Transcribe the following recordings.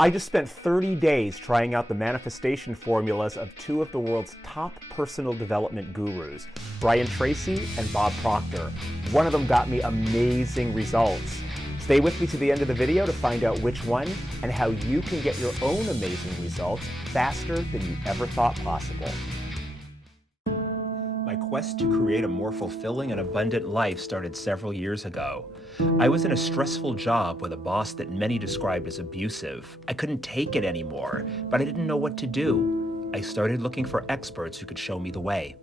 I just spent 30 days trying out the manifestation formulas of two of the world's top personal development gurus, Tracy and Bob Proctor. One of them got me amazing results. Stay with me to the end of the video to find out which one and how you can get your own amazing results faster than you ever thought possible. My quest to create a more fulfilling and abundant life started several years ago. I was in a stressful job with a boss that many described as abusive. I couldn't take it anymore, but I didn't know what to do. I started looking for experts who could show me the way.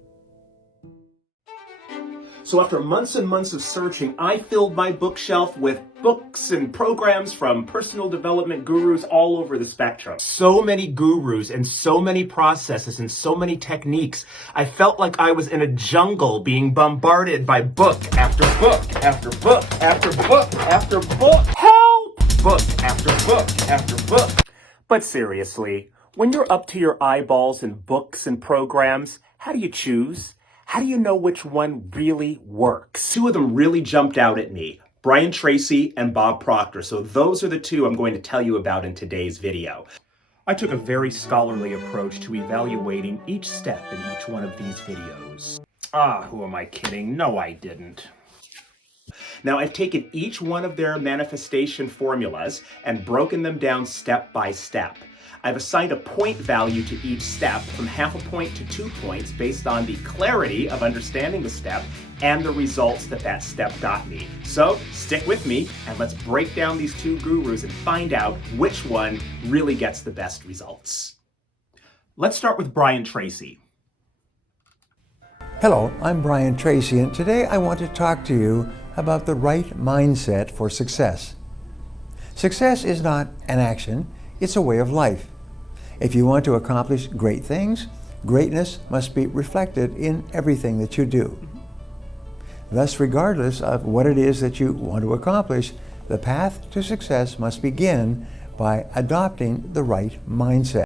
So after months and months of searching, I filled my bookshelf with books and programs from personal development gurus all over the spectrum. So many gurus and so many processes and so many techniques. I felt like I was in a jungle being bombarded by book after book after book after book after book. Help! Book after book after book. But seriously, when you're up to your eyeballs in books and programs, how do you choose? How do you know which one really works? Two of them really jumped out at me, Tracy and Bob Proctor. So those are the two I'm going to tell you about in today's video. I took a very scholarly approach to evaluating each step in each one of these videos. Who am I kidding? No, I didn't. Now, I've taken each one of their manifestation formulas and broken them down step by step. I've assigned a point value to each step from 0.5 point to 2 points based on the clarity of understanding the step and the results that that step got me. So stick with me and let's break down these two gurus and find out which one really gets the best results. Let's start with Tracy. Hello, I'm Tracy, and today I want to talk to you about the right mindset for success. Success is not an action, it's a way of life. If you want to accomplish great things, greatness must be reflected in everything that you do. Thus, regardless of what it is that you want to accomplish, the path to success must begin by adopting the right mindset.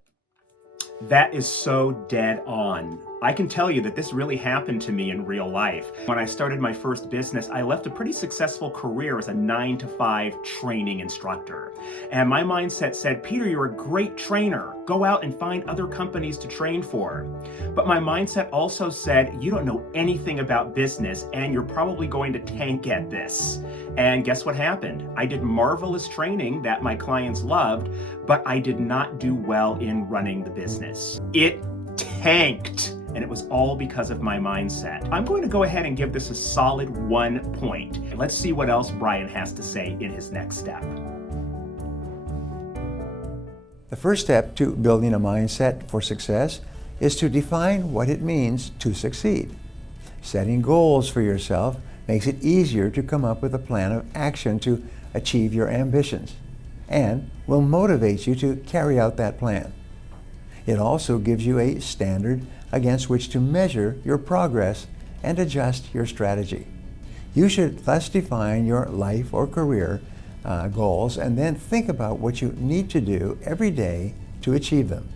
That is so dead on. I can tell you that this really happened to me in real life. When I started my first business, I left a pretty successful career as a 9-to-5 training instructor. And my mindset said, Peter, you're a great trainer. Go out and find other companies to train for. But my mindset also said, you don't know anything about business and you're probably going to tank at this. And guess what happened? I did marvelous training that my clients loved, but I did not do well in running the business. It tanked. And it was all because of my mindset. I'm going to go ahead and give this a solid 1 point. Let's see what else Brian has to say in his next step. The first step to building a mindset for success is to define what it means to succeed. Setting goals for yourself makes it easier to come up with a plan of action to achieve your ambitions and will motivate you to carry out that plan. It also gives you a standard against which to measure your progress and adjust your strategy. You should thus define your life or career goals and then think about what you need to do every day to achieve them.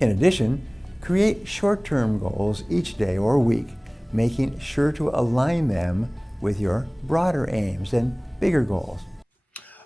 In addition, create short-term goals each day or week, making sure to align them with your broader aims and bigger goals.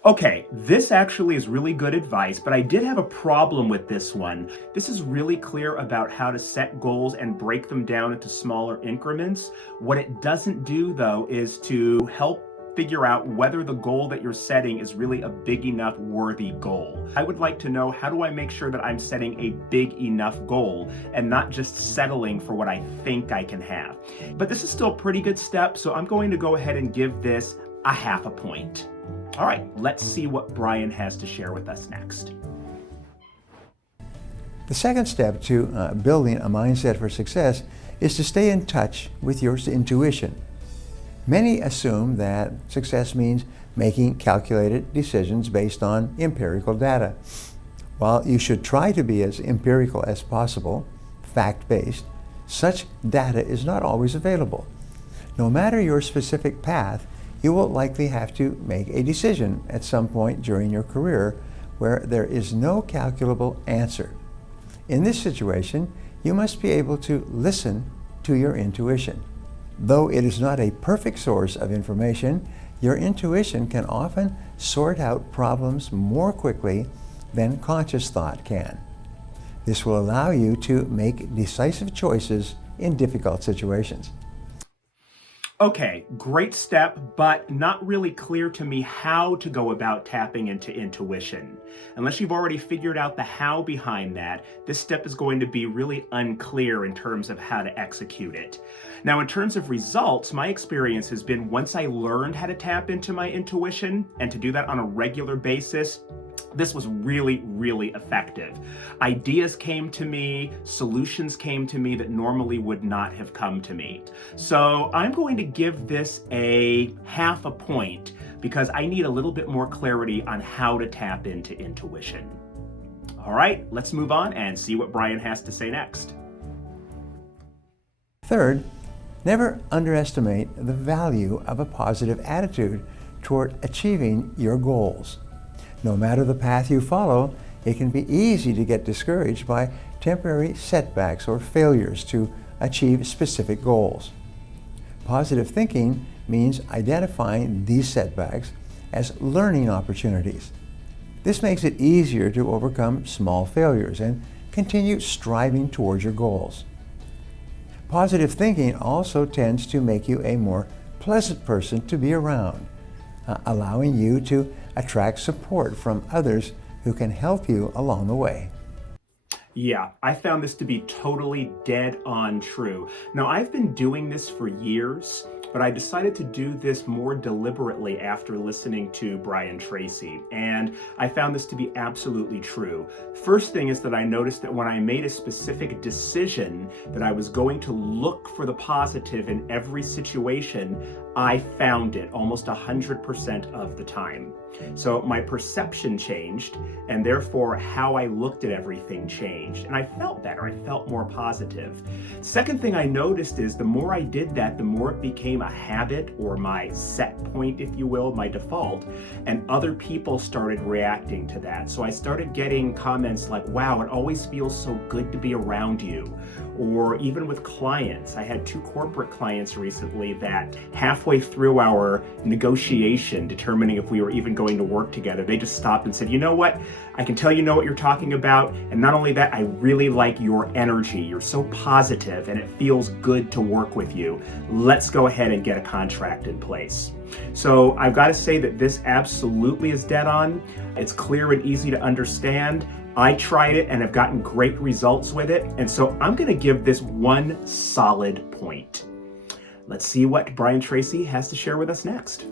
Okay, this actually is really good advice, but I did have a problem with this one. This is really clear about how to set goals and break them down into smaller increments. What it doesn't do, though, is to help figure out whether the goal that you're setting is really a big enough, worthy goal. I would like to know, how do I make sure that I'm setting a big enough goal and not just settling for what I think I can have? But this is still a pretty good step, so I'm going to go ahead and give this a 0.5 point. All right, let's see what Brian has to share with us next. The second step to building a mindset for success is to stay in touch with your intuition. Many assume that success means making calculated decisions based on empirical data. While you should try to be as empirical as possible, fact-based, such data is not always available. No matter your specific path, you will likely have to make a decision at some point during your career where there is no calculable answer. In this situation, you must be able to listen to your intuition. Though it is not a perfect source of information, your intuition can often sort out problems more quickly than conscious thought can. This will allow you to make decisive choices in difficult situations. Okay, great step, but not really clear to me how to go about tapping into intuition. Unless you've already figured out the how behind that, this step is going to be really unclear in terms of how to execute it. Now, in terms of results, my experience has been once I learned how to tap into my intuition and to do that on a regular basis, this was really, really effective. Ideas came to me, solutions came to me that normally would not have come to me. So I'm going to give this a half a point because I need a little bit more clarity on how to tap into intuition. All right, let's move on and see what Brian has to say next. Third, never underestimate the value of a positive attitude toward achieving your goals. No matter the path you follow, it can be easy to get discouraged by temporary setbacks or failures to achieve specific goals. Positive thinking means identifying these setbacks as learning opportunities. This makes it easier to overcome small failures and continue striving towards your goals. Positive thinking also tends to make you a more pleasant person to be around, allowing you to attract support from others who can help you along the way. Yeah, I found this to be totally dead on true. Now, I've been doing this for years, but I decided to do this more deliberately after listening to Brian Tracy, and I found this to be absolutely true. First thing is that I noticed that when I made a specific decision that I was going to look for the positive in every situation, I found it almost 100% of the time. So my perception changed, and therefore how I looked at everything changed, and I felt better. I felt more positive. Second thing I noticed is the more I did that, the more it became a habit or my set point, if you will, my default, and other people started reacting to that. So I started getting comments like, wow, it always feels so good to be around you. Or even with clients, I had 2 corporate clients recently that halfway through our negotiation, determining if we were even going to work together, they just stopped and said, you know what, I can tell you know what you're talking about, and not only that, I really like your energy. You're so positive and it feels good to work with you. Let's go ahead and get a contract in place. So I've got to say that this absolutely is dead on. It's clear and easy to understand. I tried it and have gotten great results with it, and so I'm going to give this 1 solid point. Let's see what Brian Tracy has to share with us next.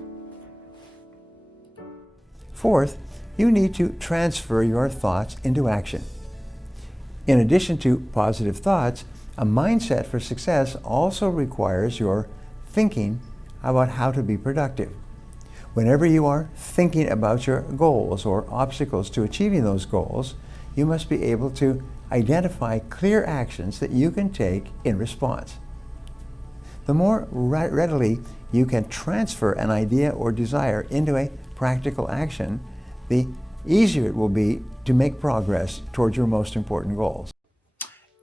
Fourth, you need to transfer your thoughts into action. In addition to positive thoughts, a mindset for success also requires your thinking about how to be productive. Whenever you are thinking about your goals or obstacles to achieving those goals, you must be able to identify clear actions that you can take in response. The more readily you can transfer an idea or desire into a practical action, the easier it will be to make progress towards your most important goals.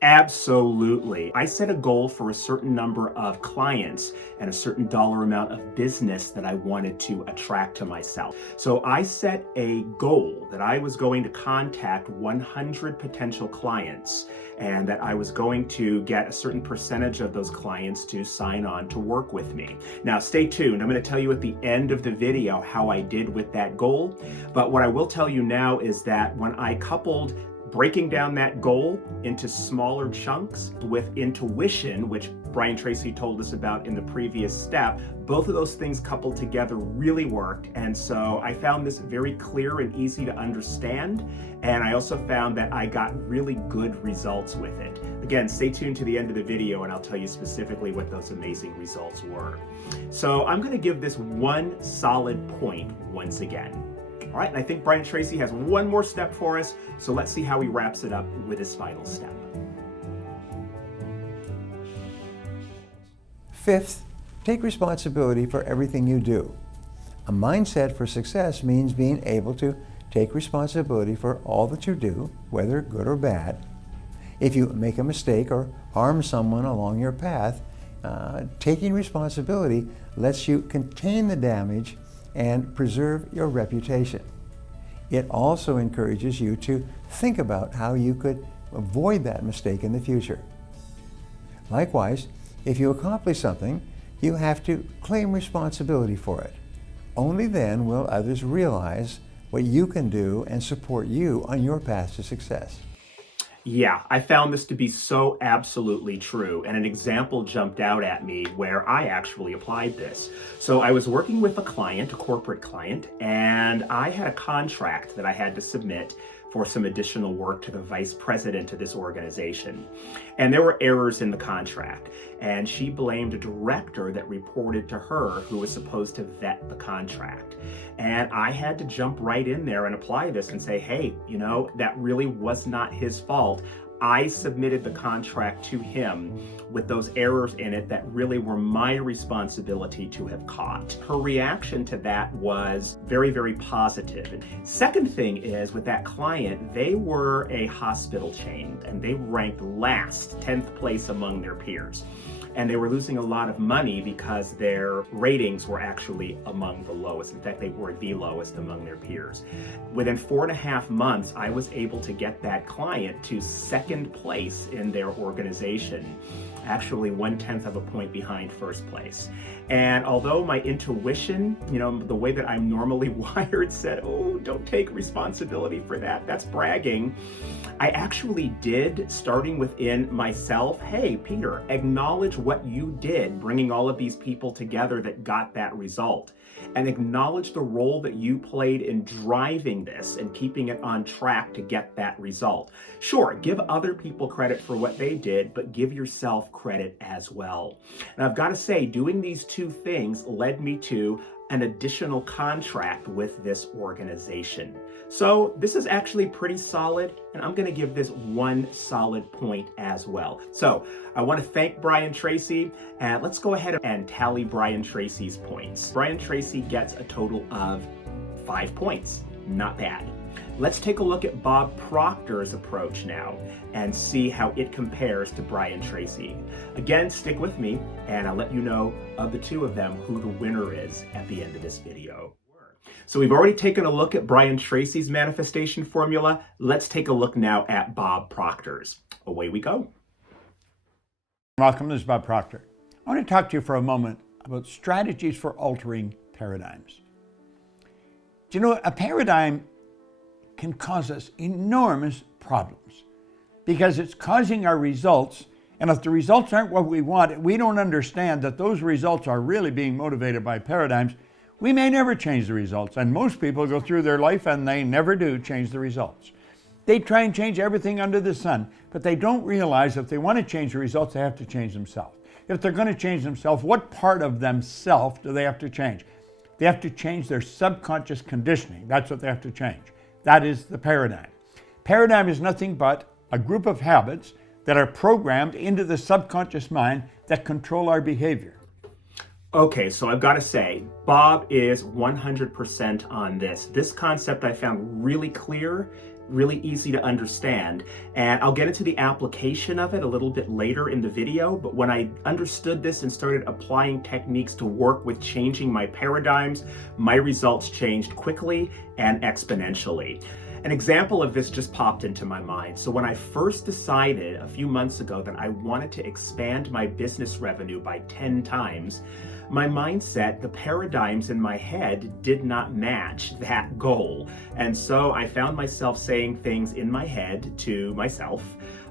Absolutely. I set a goal for a certain number of clients and a certain dollar amount of business that I wanted to attract to myself. So I set a goal that I was going to contact 100 potential clients and that I was going to get a certain percentage of those clients to sign on to work with me. Now, stay tuned. I'm going to tell you at the end of the video how I did with that goal. But what I will tell you now is that when I coupled breaking down that goal into smaller chunks with intuition, which Brian Tracy told us about in the previous step, both of those things coupled together really worked. And so I found this very clear and easy to understand. And I also found that I got really good results with it. Again, stay tuned to the end of the video and I'll tell you specifically what those amazing results were. So I'm going to give this 1 solid point once again. All right, and I think Brian Tracy has 1 more step for us, so let's see how he wraps it up with his final step. Fifth, take responsibility for everything you do. A mindset for success means being able to take responsibility for all that you do, whether good or bad. If you make a mistake or harm someone along your path, taking responsibility lets you contain the damage and preserve your reputation. It also encourages you to think about how you could avoid that mistake in the future. Likewise, if you accomplish something, you have to claim responsibility for it. Only then will others realize what you can do and support you on your path to success. Yeah, I found this to be so absolutely true, and an example jumped out at me where I actually applied this. So I was working with a client, a corporate client, and I had a contract that I had to submit for some additional work to the vice president of this organization. And there were errors in the contract, and she blamed a director that reported to her who was supposed to vet the contract. And I had to jump right in there and apply this and say, hey, that really was not his fault. I submitted the contract to him with those errors in it that really were my responsibility to have caught. Her reaction to that was very, very positive. Second thing is, with that client, they were a hospital chain and they ranked last, 10th place among their peers. And they were losing a lot of money because their ratings were actually among the lowest. In fact, they were the lowest among their peers. Within 4.5 months, I was able to get that client to second place in their organization, actually 1/10 of a point behind first place. And although my intuition, the way that I'm normally wired said, oh, don't take responsibility for that, that's bragging, I actually did, starting within myself, hey, Peter, acknowledge what you did, bringing all of these people together that got that result. And acknowledge the role that you played in driving this and keeping it on track to get that result. Sure, give other people credit for what they did, but give yourself credit as well. And I've got to say, doing these two things led me to an additional contract with this organization. So this is actually pretty solid, and I'm gonna give this 1 solid point as well. So I wanna thank Brian Tracy, and let's go ahead and tally Brian Tracy's points. Brian Tracy gets a total of 5 points, not bad. Let's take a look at Bob Proctor's approach now and see how it compares to Brian Tracy. Again, stick with me and I'll let you know of the two of them who the winner is at the end of this video. So we've already taken a look at Brian Tracy's manifestation formula. Let's take a look now at Bob Proctor's. Away we go. Welcome, this is Bob Proctor. I want to talk to you for a moment about strategies for altering paradigms. Do you know, a paradigm can cause us enormous problems because it's causing our results, and if the results aren't what we want, we don't understand that those results are really being motivated by paradigms, we may never change the results. And most people go through their life and they never do change the results. They try and change everything under the sun, but they don't realize if they want to change the results, they have to change themselves. If they're going to change themselves, what part of themselves do they have to change? They have to change their subconscious conditioning. That's what they have to change. That is the paradigm. Paradigm is nothing but a group of habits that are programmed into the subconscious mind that control our behavior. Okay, so I've got to say, Bob is 100% on this. This concept I found really clear, really easy to understand, and I'll get into the application of it a little bit later in the video, but when I understood this and started applying techniques to work with changing my paradigms, my results changed quickly and exponentially. An example of this just popped into my mind. So when I first decided a few months ago that I wanted to expand my business revenue by 10 times, my mindset, the paradigms in my head did not match that goal. And so I found myself saying things in my head to myself.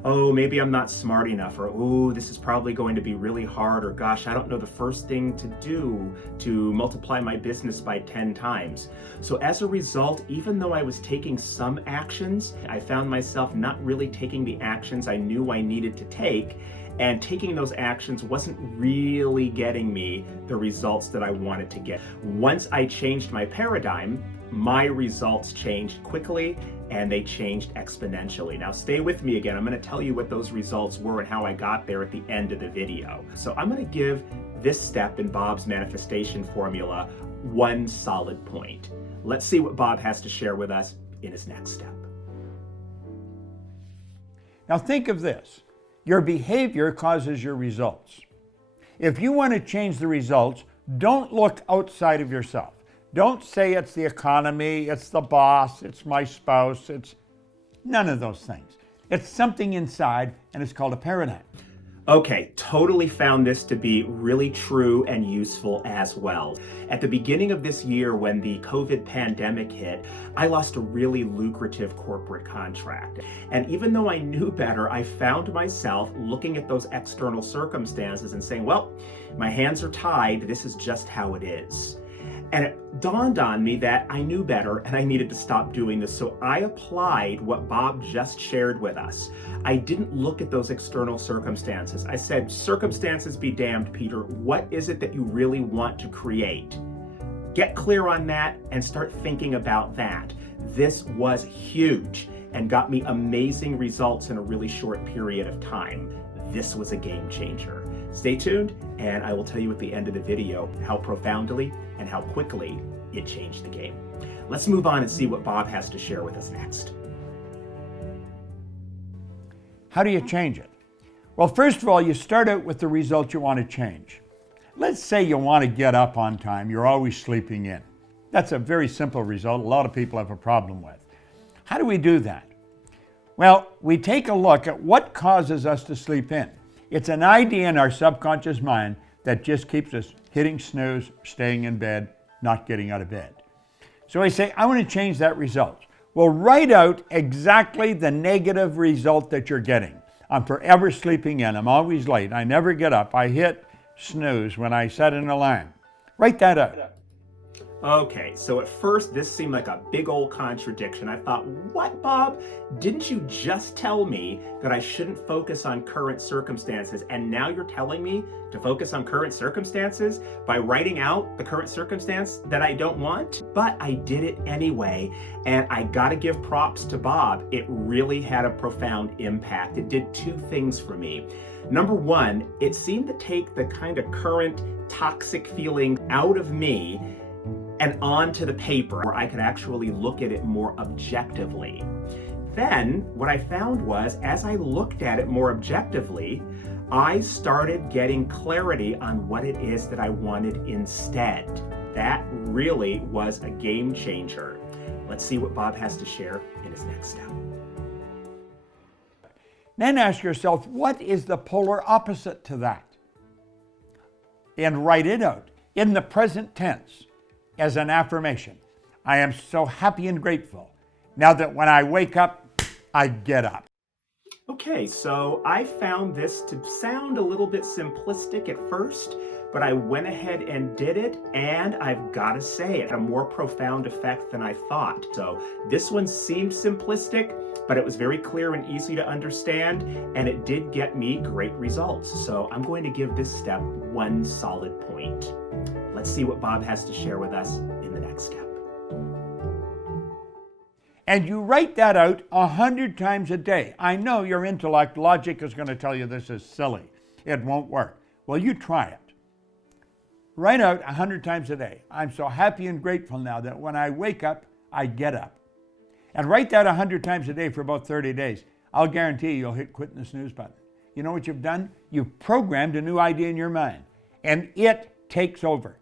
Oh, maybe I'm not smart enough, or oh, this is probably going to be really hard, or gosh, I don't know the first thing to do to multiply my business by 10 times. So as a result, even though I was taking some actions, I found myself not really taking the actions I knew I needed to take, and taking those actions wasn't really getting me the results that I wanted to get. Once I changed my paradigm, my results changed quickly and they changed exponentially. Now stay with me again. I'm going to tell you what those results were and how I got there at the end of the video. So I'm going to give this step in Bob's manifestation formula 1 solid point. Let's see what Bob has to share with us in his next step. Now think of this. Your behavior causes your results. If you want to change the results, don't look outside of yourself. Don't say it's the economy, it's the boss, it's my spouse, it's none of those things. It's something inside, and it's called a paradigm. Okay, totally found this to be really true and useful as well. At the beginning of this year, when the COVID pandemic hit, I lost a really lucrative corporate contract. And even though I knew better, I found myself looking at those external circumstances and saying, well, my hands are tied, this is just how it is. And it dawned on me that I knew better and I needed to stop doing this. So I applied what Bob just shared with us. I didn't look at those external circumstances. I said, circumstances be damned, Peter. What is it that you really want to create? Get clear on that and start thinking about that. This was huge and got me amazing results in a really short period of time. This was a game changer. Stay tuned, and I will tell you at the end of the video how profoundly and how quickly it changed the game. Let's move on and see what Bob has to share with us next. How do you change it? Well, first of all, you start out with the result you want to change. Let's say you want to get up on time. You're always sleeping in. That's a very simple result. A lot of people have a problem with. How do we do that? Well, we take a look at what causes us to sleep in. It's an idea in our subconscious mind that just keeps us hitting snooze, staying in bed, not getting out of bed. So I say, I want to change that result. Well, write out exactly the negative result that you're getting. I'm forever sleeping in. I'm always late. I never get up. I hit snooze when I set an alarm. Write that out. Okay, so at first this seemed like a big old contradiction. I thought, what, Bob? Didn't you just tell me that I shouldn't focus on current circumstances, and now you're telling me to focus on current circumstances by writing out the current circumstance that I don't want? But I did it anyway, and I gotta give props to Bob. It really had a profound impact. It did two things for me. Number one, it seemed to take the kind of current toxic feeling out of me and onto the paper where I could actually look at it more objectively. Then what I found was, as I looked at it more objectively, I started getting clarity on what it is that I wanted instead. That really was a game changer. Let's see what Bob has to share in his next step. Then ask yourself, what is the polar opposite to that? And write it out in the present tense as an affirmation. I am so happy and grateful now that when I wake up, I get up. Okay, so I found this to sound a little bit simplistic at first, but I went ahead and did it, and I've got to say, it had a more profound effect than I thought. So this one seemed simplistic, but it was very clear and easy to understand, and it did get me great results. So I'm going to give this step 1 solid point. Let's see what Bob has to share with us in the next step. And you write that out 100 times a day. I know your intellect, logic is going to tell you this is silly. It won't work. Well, you try it. Write out 100 times a day. I'm so happy and grateful now that when I wake up, I get up. And write that 100 times a day for about 30 days. I'll guarantee you'll hit quit the snooze button. You know what you've done? You've programmed a new idea in your mind, and it takes over.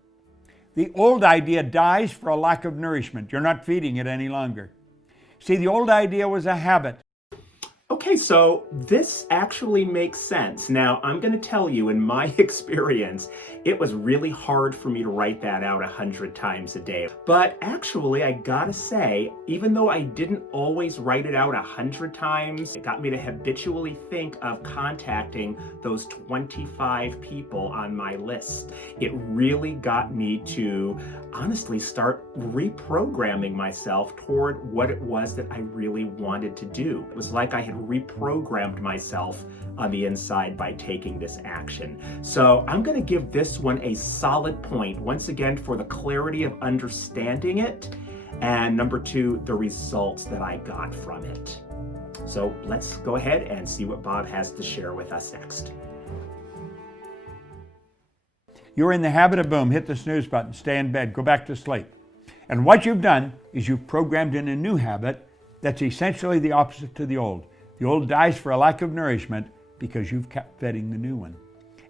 The old idea dies for a lack of nourishment. You're not feeding it any longer. See, the old idea was a habit. Okay, so this actually makes sense. Now, I'm going to tell you, in my experience, it was really hard for me to write that out 100 times a day. But actually, I gotta say, even though I didn't always write it out 100 times, it got me to habitually think of contacting those 25 people on my list. It really got me to honestly start reprogramming myself toward what it was that I really wanted to do. It was like I had reprogrammed myself on the inside by taking this action. So I'm going to give this one a solid point, once again, for the clarity of understanding it, and number 2, the results that I got from it. So let's go ahead and see what Bob has to share with us next. You're in the habit of boom, hit the snooze button, stay in bed, go back to sleep. And what you've done is you've programmed in a new habit that's essentially the opposite to the old. The old dies for a lack of nourishment because you've kept feeding the new one.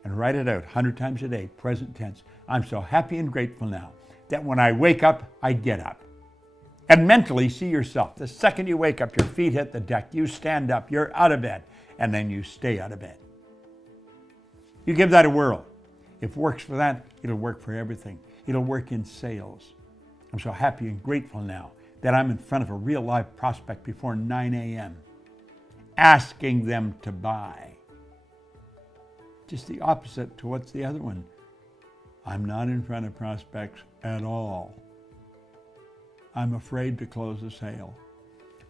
And write it out 100 times a day, present tense. I'm so happy and grateful now that when I wake up, I get up. And mentally see yourself. The second you wake up, your feet hit the deck, you stand up, you're out of bed, and then you stay out of bed. You give that a whirl. If it works for that, it'll work for everything. It'll work in sales. I'm so happy and grateful now that I'm in front of a real live prospect before 9 a.m. asking them to buy. Just the opposite to what's the other one. I'm not in front of prospects at all. I'm afraid to close a sale.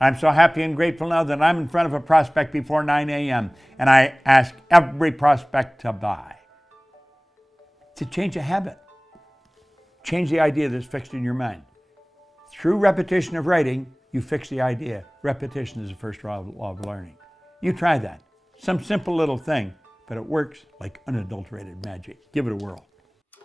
I'm so happy and grateful now that I'm in front of a prospect before 9 a.m. and I ask every prospect to buy. To change a habit. Change the idea that's fixed in your mind. Through repetition of writing, you fix the idea. Repetition is the first law of learning. You try that. Some simple little thing, but it works like unadulterated magic. Give it a whirl.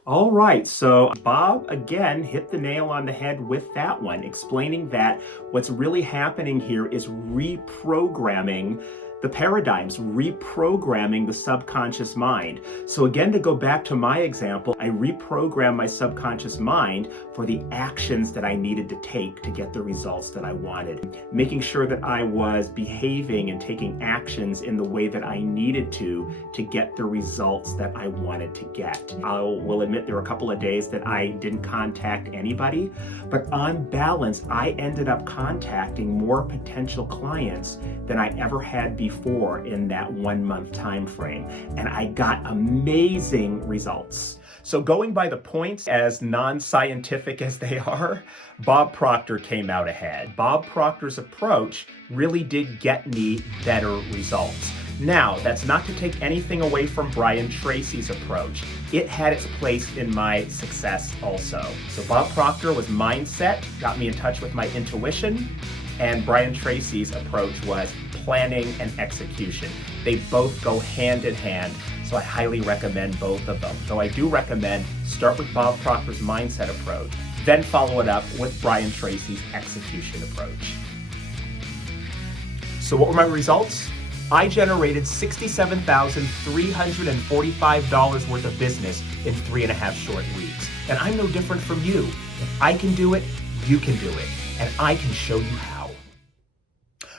All right, so Bob again hit the nail on the head with that one, explaining that what's really happening here is reprogramming the paradigms, reprogramming the subconscious mind. So again, to go back to my example, I reprogrammed my subconscious mind for the actions that I needed to take to get the results that I wanted, making sure that I was behaving and taking actions in the way that I needed to get the results that I wanted to get. I will admit there were a couple of days that I didn't contact anybody, but on balance, I ended up contacting more potential clients than I ever had before in that 1 month time frame, and I got amazing results. So going by the points, as non-scientific as they are, Bob Proctor came out ahead. Bob Proctor's approach really did get me better results. Now, that's not to take anything away from Brian Tracy's approach. It had its place in my success also. So Bob Proctor was mindset, got me in touch with my intuition, and Brian Tracy's approach was planning and execution. They both go hand in hand, so I highly recommend both of them. So I do recommend start with Bob Proctor's mindset approach, then follow it up with Brian Tracy's execution approach. So what were my results? I generated $67,345 worth of business in 3.5 short weeks. And I'm no different from you. If I can do it, you can do it. And I can show you how.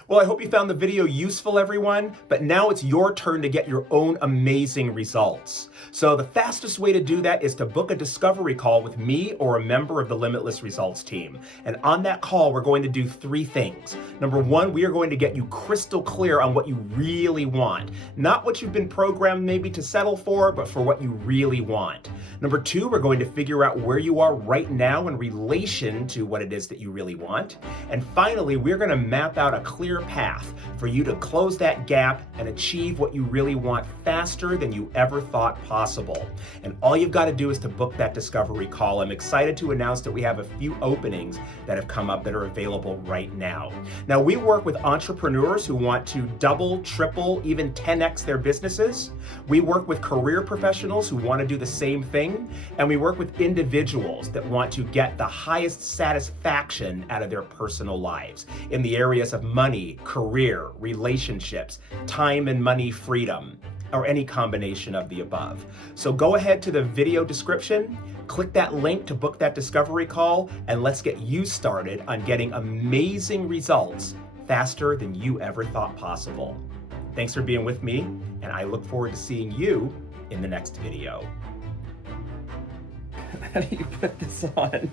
Well, I hope you found the video useful, everyone, but now it's your turn to get your own amazing results. So the fastest way to do that is to book a discovery call with me or a member of the Limitless Results team. And on that call, we're going to do 3 things. Number 1, we are going to get you crystal clear on what you really want. Not what you've been programmed maybe to settle for, but for what you really want. Number 2, we're going to figure out where you are right now in relation to what it is that you really want. And finally, we're going to map out a clear path for you to close that gap and achieve what you really want faster than you ever thought possible. And all you've got to do is to book that discovery call. I'm excited to announce that we have a few openings that have come up that are available right now. Now, we work with entrepreneurs who want to double, triple, even 10x their businesses. We work with career professionals who want to do the same thing. And we work with individuals that want to get the highest satisfaction out of their personal lives in the areas of money, career, relationships, time and money freedom, or any combination of the above. So go ahead to the video description, click that link to book that discovery call, and let's get you started on getting amazing results faster than you ever thought possible. Thanks for being with me, and I look forward to seeing you in the next video. How do you put this on?